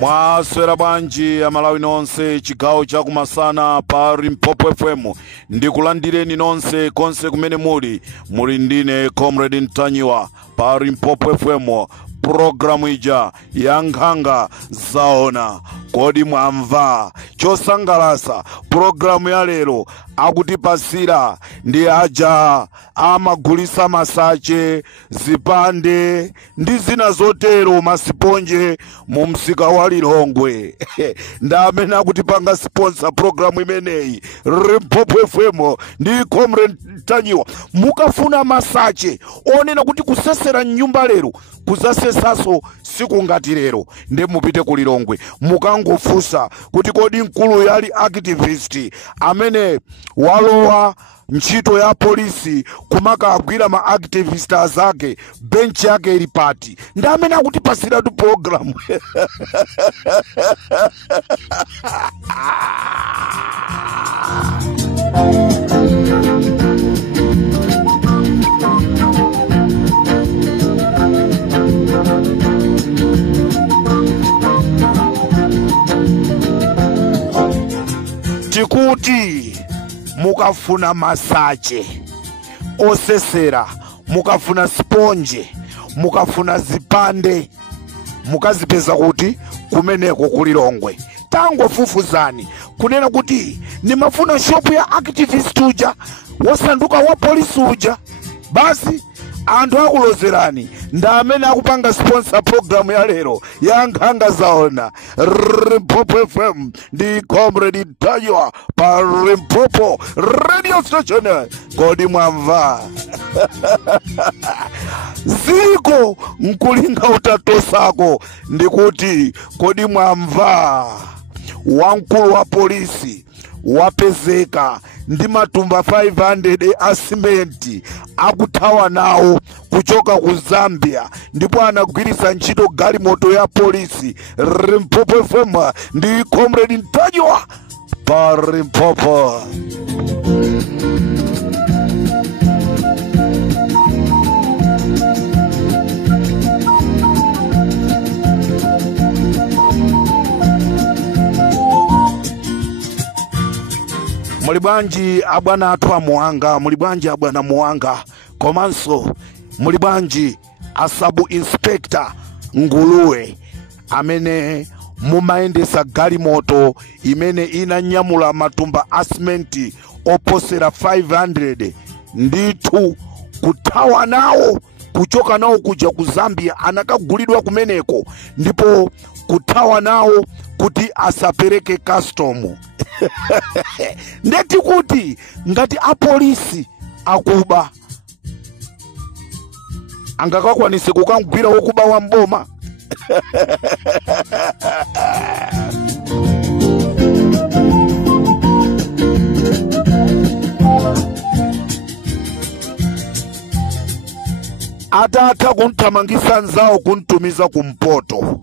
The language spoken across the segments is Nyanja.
Mwaswera bwanji amalawi nonse chigawo cha kumasana pa Limpopo FM ndikulandireni nonse konse kumene muli ndine Comrade Ntanyiwa pa Limpopo FM. Programu ija ya Nkhanga Zaona. Kodi mwamva chosangalasa programu ya lero akutipasira ndi aja amagulisa masache, zipande ndi zina zotero masiponje mu msika wa Lilongwe. Ndamene akutipanga sponsor programu imeneyi Limpopo FM ndi Comrade Ntanyiwa. Mukafuna masache onena kuti kusesera nyumba lero kuzasesaso siku ngati lero ndi mupite ku Lilongwe mukangofusa kuti kodi mkulu yali activist amene walowa ntchito ya polisi kumakagwira ma activist azake bench yake ili pati ndi amene akutipasira tu program. Tikuti mukafuna masache osesera, mukafuna sponge, mukafuna zipande, mukazipeza kuti kumeneko ku Lilongwe. Tangofufuzani kunena kuti nimafuna shop ya activist uja wasanduka wa polisi uja, basi anthu akulozerani ndamene akupanga sponsor programu ya lero ya Nkhanga Zaona. Limpopo FM ndi Comrade Ntanyiwa pa Limpopo radio station. Kodi mwamva? Ziko mkulinga utatosako ndikuti kodi mwamva? Wamkulu wa polisi wapezeka ndi matumba 500 asimenti akuthawa nawo kuchoka ku Zambia, ndipo anagwirisa ntchito galimoto ya polisi. Limpopo FM ndi Comrade Ntanyiwa pa Limpopo. Mulibwanji abwana atwa Muhanga, mulibwanji abwana Muhanga, komanso mulibwanji asabu inspector Nguluwe amene mumaendesa galimoto imene inanyamula matumba asimenti oposera 500 nditu kuthawa nawo kuchoka nawo kuja ku Zambia, anakagulidwa kumeneko ndipo kuthawa nawo kuti asapereke custom. Ndeti kuti ngati apolisi akuba angakakwanise kukangwira wokuba wa mboma. Atata kuntamangisa nzao kuntumiza kumpoto.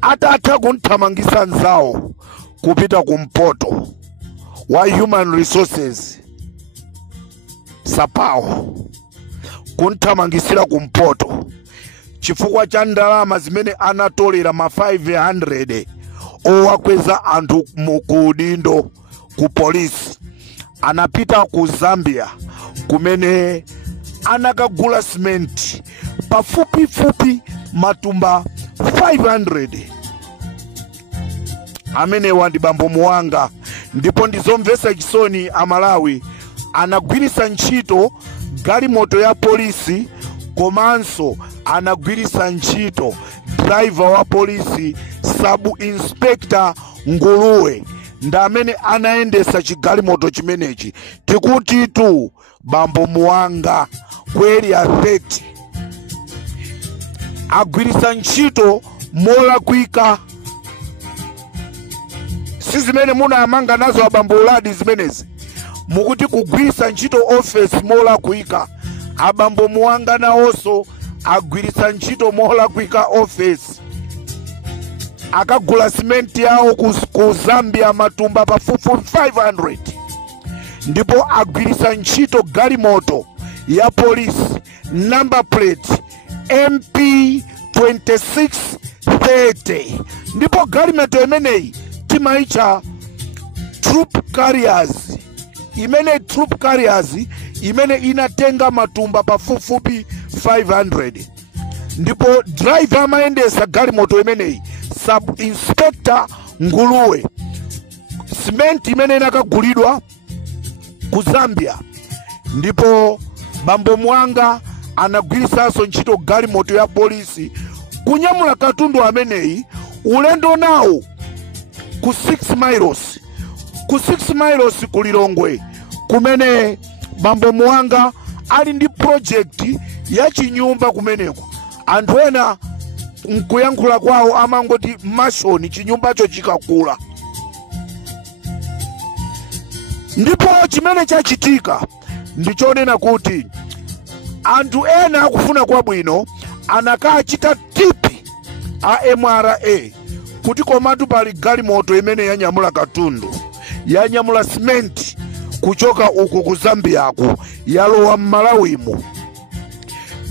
Atata kuntamangisa nzao kupita kumpoto wa human resources Sapao kuntamangisira kumpoto chifukwa cha ndalama zimene anatolera ma 500 owakweza anthu mukudindo ku polisi. Anapita ku Zambia kumene anakagula cement pafupi matumba 500 amene wandi bambo Muhanga. Ndipo ndizomvesa chisoni amalawi anagwirisa ntchito galimoto ya polisi komanso anagwirisa ntchito driver wa polisi Sub Inspector Nguluwe ndamene anaendesa chigalimoto chimenechi. Tikuti tu bambo Muwanga kweli afeti agwirisa ntchito molakwika. Si zimene muna amanga nazo abambo uladi zimenezi, mukuti kugwirisa ntchito office molakwika. Abambo Muwanga nawonso agwirisa ntchito molakwika office. Akagula simenti yawo ku Zambia matumba pafupi 500, ndipo agwirisa ntchito galimoto ya polisi number plate MP 2630, ndipo galimoto imeneyi timaicha troop carriers. Imene troop carriers imene inatenga matumba pafupi 500, ndipo driver amaendesa galimoto imeneyi Sub Inspector Nguluwe. Simenti imene inakagulidwa ku Zambia, ndipo bambo Muwanga anagwirisanso ntchito galimoto ya polisi kunyamula katundu ameneyi ulendo nawo ku 6 miles. Ku 6 miles ku Lilongwe kumene bambo Muwanga ali ndi project ya chinyumba kumeneko. Anthu ena nkuyankhula kwawo amangoti mashoni chinyumbacho chikakula. Ndipo chimene chachitika ndichonena kuti anthu ena akufuna kwabwino anakachita tipi a MRA kuti komatu pali galimoto imene yanyamula katundu, yanyamula simenti kuchoka uku ku Zambiaku yalowa m'Malawimu.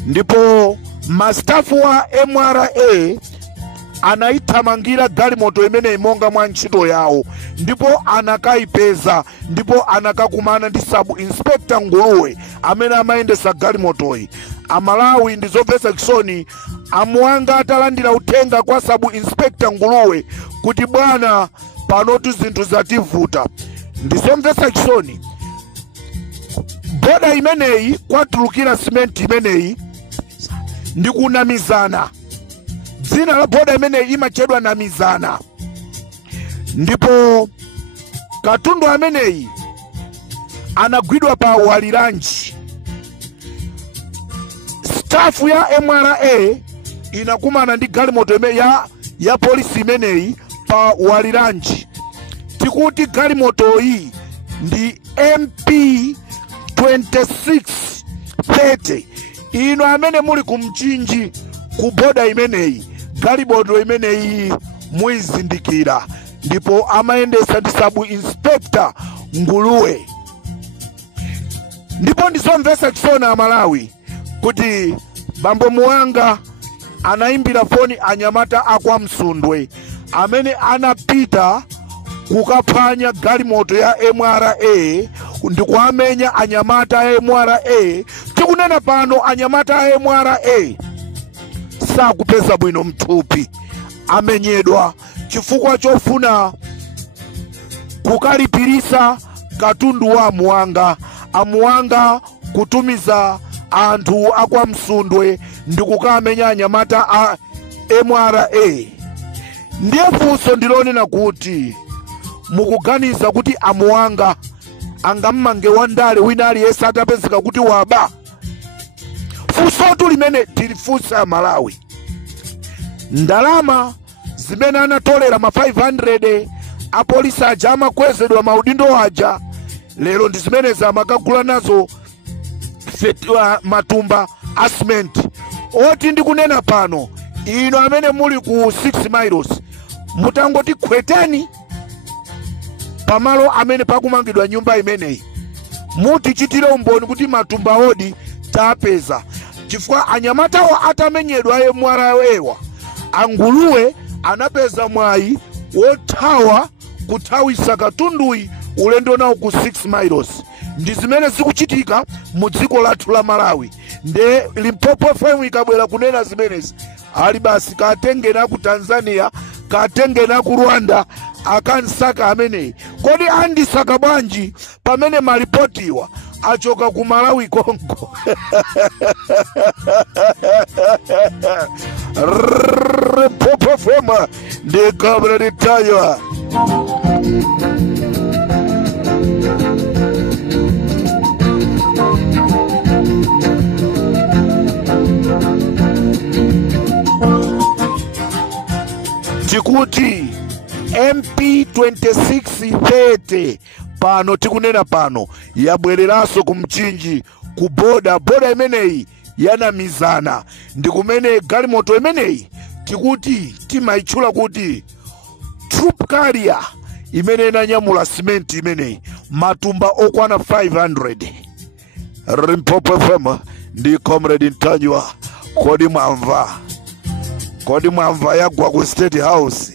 Ndipo mastafu wa MRA anaithamangira galimoto imene imonga mwa ntchito yawo, ndipo anakaipeza, ndipo anakakumana ndi Sub Inspector Nguluwe amene amaendesa galimotoyi. Amalawi ndizomvetsa chisoni Muwanga atalandira uthenga kwa Sub Inspector Nguluwe kuti bwana panotu zinthu zativuta. Ndizomvetsa chisoni boda imeneyi kwatulukira simenti imeneyi ndikunamizana. Dzina la boda imeneyi imachedwa Namizana. Ndipo katundu ameneyi anagwidwa pa Waliranji. Staff ya MRA inakumana ndi galimoto ya polisi imeneyi pa Waliranji. Tikuti galimoto iyi ndi MP 2630. Ino amene muli kumchinji ku boda imeneyi, galimoto imeneyi muizindikira, ndipo amaendesa ndi Sub Inspector Nguluwe. Ndipo ndizomvetsa chisoni Amalawi kuti bambo Muwanga anaimbira foni anyamata akwa Msundwe amene anapita kukaphwanya galimoto ya MRA ndikuamenya anyamata a MRA. Tikunena pano anyamata a MRA sakupeza bwino mthupi, amenyedwa chifukwa chofuna kukalipirisa katundu wa Muwanga. Muwanga kutumiza anthu akwa Msundwe ndikukamenya anyamata a MRA. Ndiye funso ndilonena kuti mukuganiza kuti Muwanga angammange wandale wina aliyense atapezeka kuti waba? Funso limene tilifunsa Malawi. Ndalama zimene anatolera ma 500 apolisi aja amakwezedwa maudindo aja, lero ndi zimene zamakagula nazo matumba a simenti. Oti ndikunena pano ino amene muli ku 6 miles mutangoti khweteni pamalo amene pakumangidwa nyumba imeneyi, muti chitire umboni kuti matumba odi tapeza, chifukwa anyamatawo atamenyedwa MRA ewa. Nguluwe anapeza mwayi wothawa kuthawisa katunduyi ulendo nawo ku 6 miles. Ndi zimene zikuchitika mu dziko lathu la Malawi. Nde Limpopo FM ikabwera kunena zimenezi, ali basi katenge na ku Tanzania, katenge na ku Rwanda, akansaka ameneyi. Kodi andisaka bwanji pamene malipotiwa achoka ku Malawi Kongo. Limpopo FM ndi Comrade Tanywa. Tikuti MP 2630 pano tikunena pano yabwereraso kumchinji ku boda imeneyi yanamizana ndi kumene galimoto imeneyi tikuti timaitchula kuti troop carrier imene inanyamula simenti imeneyi matumba okwana 500. Limpopo FM ndi Comrade Tanywa. Kodi mwamva yagwa ku State House.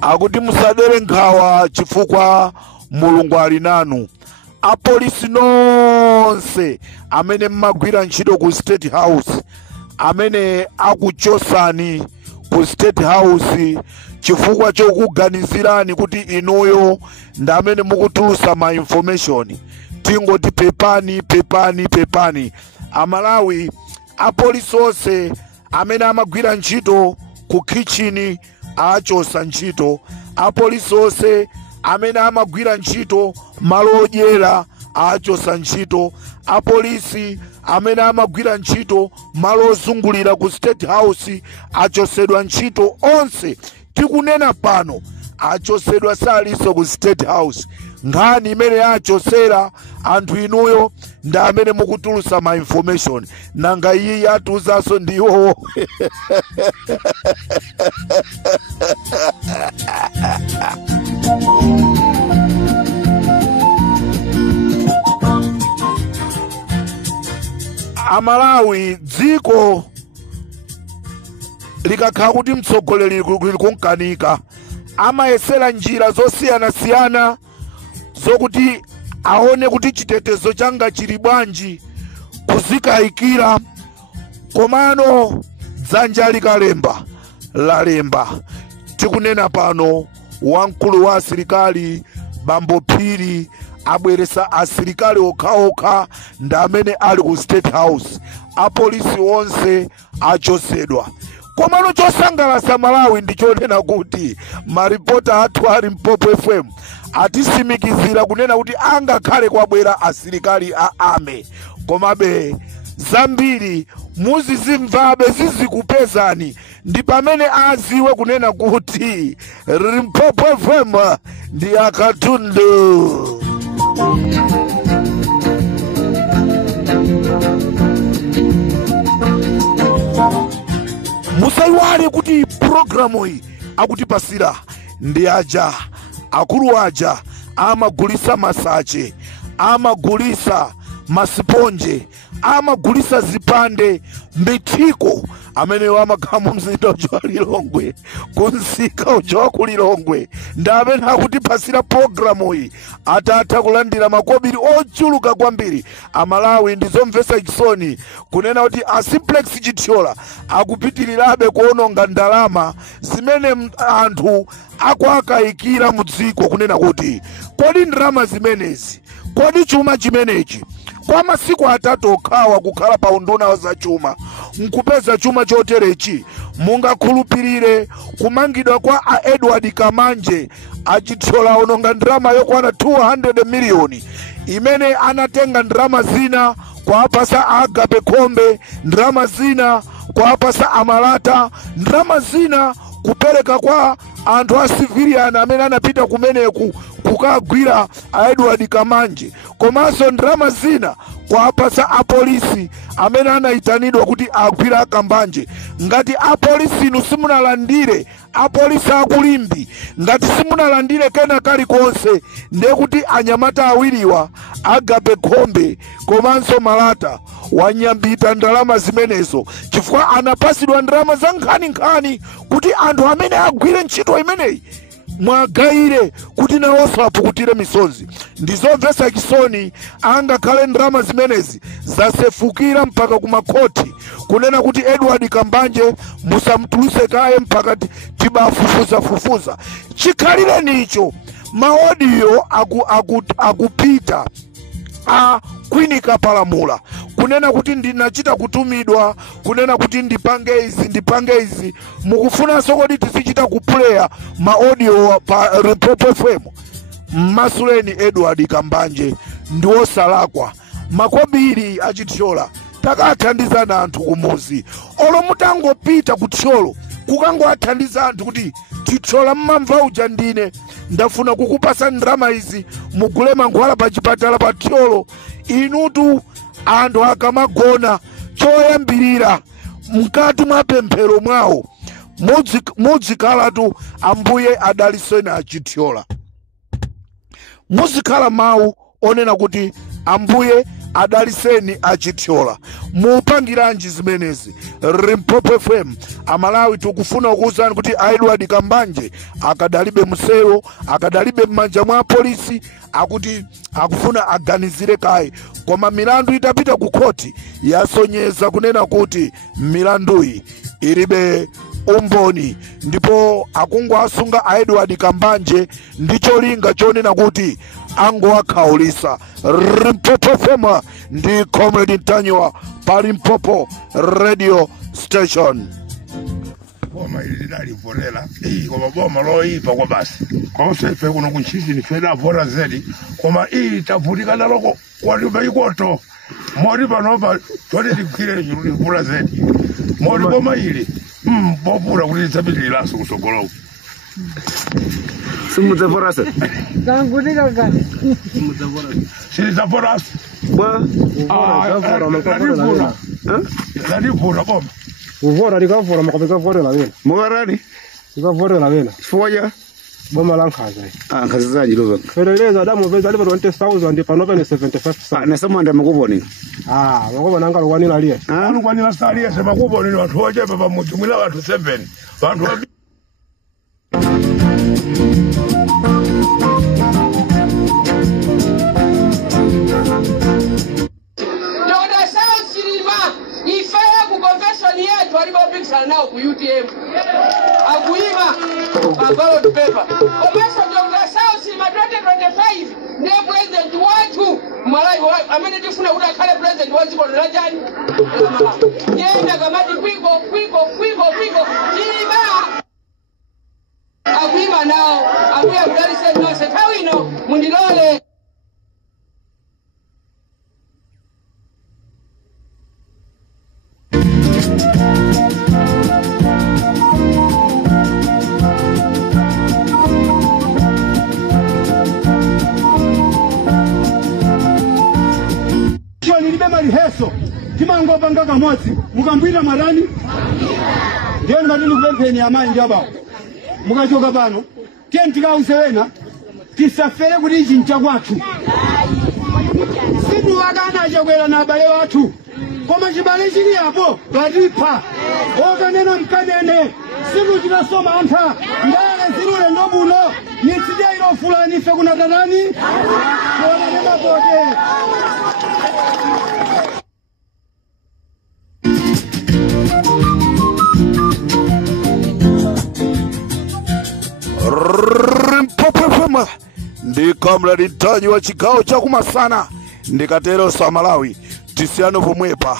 Akuti musadere nkhawa chifukwa Mulungu ali nanu. Apolisi nonse amene mmagwira ntchito ku State House, amene akuchosani ku State House chifukwa chokuganizirani kuti inuyo ndi amene mukutulusa ma information, tingoti pepani. Amalawi apolisi onse amene amagwira ntchito ku kitchen achosa ntchito, apolisi onse amene amagwira ntchito malo odyera achosa ntchito, apolisi amene amagwira ntchito malo ozungulira ku State House achosedwa ntchito. Onse tikunena pano achosedwa saliso ku State House. Nkhani imene achosera anthu inuyo ndi amene mukutulusa ma information, nanga iyi yatuzaso ndiwo. Amalawi dziko likakhala kuti mtsogoleri kunkanika amayesera njira zosiyana zokuti aone kuti chitetezo changa chili bwanji kuzikayikira. Komano dzanja likalemba lalemba. Tikunena pano wamkulu wa asilikali Bambo Phiri abweresa asilikali okhaokha ndi amene ali ku State House. Apolisi onse achosedwa. Komano chosangalatsa Malawi ndichonena kuti maripota athu ali Limpopo FM atisimikizira kunena kuti angakhale kwabwera asilikali a ame, komabe zambiri muzizimvabe zizikupezani ndi pamene aziwe kunena kuti Limpopo FM ndi akatundu. Musaiwale kuti programu hii akutipasira ndi aja akulu aja amagulisa masache, amagulisa masiponje, amagulisa zipande mbitiko amene wamakhamu mzinda uja Lilongwe kunsika uja ku Lilongwe ndi amene akutipasira programu hii atatha kulandira makobiri ochuluka kwambiri. Amalawi ndizomvesa chisoni kunena kuti Simplex Chithyola akupitirirabe kuononga ndalama zimene anthu akwakayikira mu dziko, kunena kuti kodi ndalama zimenezi, kodi chuma chimenechi kwa masiku atatu okhawa kukhala pa unduna za chuma nkupeza chuma choterechi, mungakhulupirire kumangidwa kwa Edward Kamanje Achithyola ononga ndalama yokwana 200 miliyoni imene anatenga ndalama zina kwa apasa Agape Khombe, ndalama zina kwa apasa Amalata, ndalama zina kupereka kwa anthu a civilian amene anapita kumeneku kukagwira Edward Kamanje, komanso ndalama zina kwa apasa apolisi amene anaitanidwa kuti agwira Kambanje. Ngati apolisi inu simunalandire, apolisi akulimbi ngati simunalandire kena kalikonse, ndiye kuti anyamata awiriwa Agape Khombe komanso Malata wanyambita ndalama zimenezo chifukwa anapasidwa ndalama za nkhani kuti anthu amene agwire ntchito imeneyi mwagaire kuti nawonso apukutire misozi. Ndizomvetsa chisoni angakhale ndrama zimenezi zasefukira mpaka kumakhoti kunena kuti Edward Kambanje musamtuluse kaye mpaka tibafufuza. Chikhalire nicho maaudio akupita Queen Kapalamula kunena kuti ndinachita kutumidwa, kunena kuti ndipange izi mukufuna sokoti tisichita kuplaya maaudio pa Limpopo FM. Masuleni Edward Kambanje ndiwo salakwa makobiri achitchola takathandizana anthu kumuzi olo mutangopita kutcholo kukangoathandiza anthu kuti titchola mmamva uja ndine ndafuna kukupasa ndrama izi mugule mankhwala pa chipatala pa tcholo. Inutu anthu akamagona choyambirira mkati mwa pemphero mwawo mudzikalatu Ambuye adaliseni achitchola. Muzikhala mawu onena kuti Ambuye adaliseni achitchola. Mupangiranji zimenezi. Limpopo FM Amalawi tikufuna kukuwuzani kuti Edward Kambanje akadalibe msero, akadalibe m'manja mwa polisi, akuti akufuna aganizire kaye. Koma milandu itapita ku khoti yasonyeza kunena kuti milanduyi ilibe umboni, ndipo akungoasunga Edward Kambanje ndicho linga chonena kuti angowakhaulisa. Limpopo FM ndi Comrade Ntanyiwa pa Limpopo Radio Station. Boma ilidali vorela kwa boma loipa kwa basi kwa sefe kuno kunchisi ni feda vora zedi kwa itavutika naloko kwa liba ikoto mori banova twali dikire vura zedi mori boma ili bopura kuli sabili laso kusogolo Sumuza vorasa Kangunika gani? Sumuza vorasa Ba Lani vura boma Uvora likavora makabika vora la vela. Mwarani Likavora la vela. Foya Boma lankhaza. Nkazizaji lozo Feleleza damu veza alipa 20,000 panova ni 75,000. Nasamanda makuboni makubona ngalo kwanila liye. Anu kwanila salia sema kuboni watu hoja baba mutumila watu 7 watu wabi now ku UTM akuima ballot paper omesa Dr. South in 2025 ne president watu malai amene tifuna kuti akhale president wa dziko lajani yenda kamati kwiko chilima akuima nawo akuya kudalise nonse tawino mundilole. Heso kimango bangaka motsi mukambwira marani ndiyo ngatini kupempheni amayi ndi abawo mukachoka pano tiyentika usewena tisafere kuti ichi nchakwathu situ wakana achakwera na abale wathu koma chibale chili apo vatipha okanena mkanene situ tinasoma antha ndale zilule ndobuno nitsija ilo fulani ife kuna tatani kuonane mapote. Limpopo FM ndi Comrade Ntanyiwa chigawo chakumasana ndikatero sa Malawi tisiyano pomwepa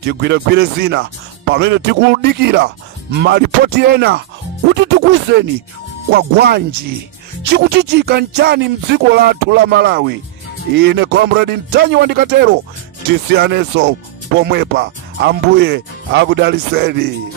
tigwiregwire zina pamene tikudikira malipoti ena kuti tikuwuzeni kwa gwanji chikuchitika nchani mdziko lathu la Malawi. Ine Comrade Ntanyiwa ndikatero tisiyaneso pomwepa. Ambuye akudaliseni.